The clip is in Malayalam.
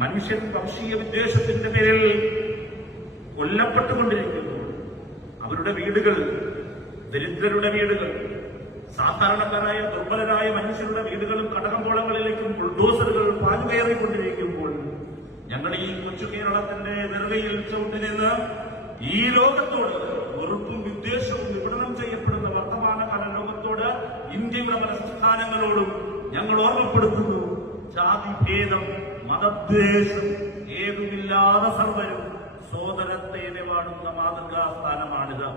മനുഷ്യൻ വംശീയ വിദ്വേഷത്തിന്റെ പേരിൽ കൊല്ലപ്പെട്ടുകൊണ്ടിരിക്കുന്നു. അവരുടെ വീടുകൾ, ദരിദ്രരുടെ വീടുകൾ, സാധാരണക്കാരായ ദുർബലരായ മനുഷ്യരുടെ വീടുകളും കടകമ്പോളങ്ങളിലേക്കും ബുൾഡോസറുകൾ പാലുകയറിക്കൊണ്ടിരിക്കുമ്പോൾ ഞങ്ങൾ ഈ കൊച്ചു കേരളത്തിന്റെ നെറുകയിൽ ചവിട്ടിനിന്ന് ഈ ലോകത്തോട് വെറുപ്പും വിദ്വേഷവും വിപണനം ചെയ്യപ്പെടുന്ന വർത്തമാനകാല ലോകത്തോട്, ഇന്ത്യയുടെ പല സംസ്ഥാനങ്ങളോടും ഞങ്ങൾ ഓർമ്മപ്പെടുത്തുന്നു, ജാതിഭേദം, മതദ്വേഷം ഏതുമില്ലാതെ സർവരും സോദരത്തെ വാടുന്ന മാതൃകാ സ്ഥാനമാണിത്.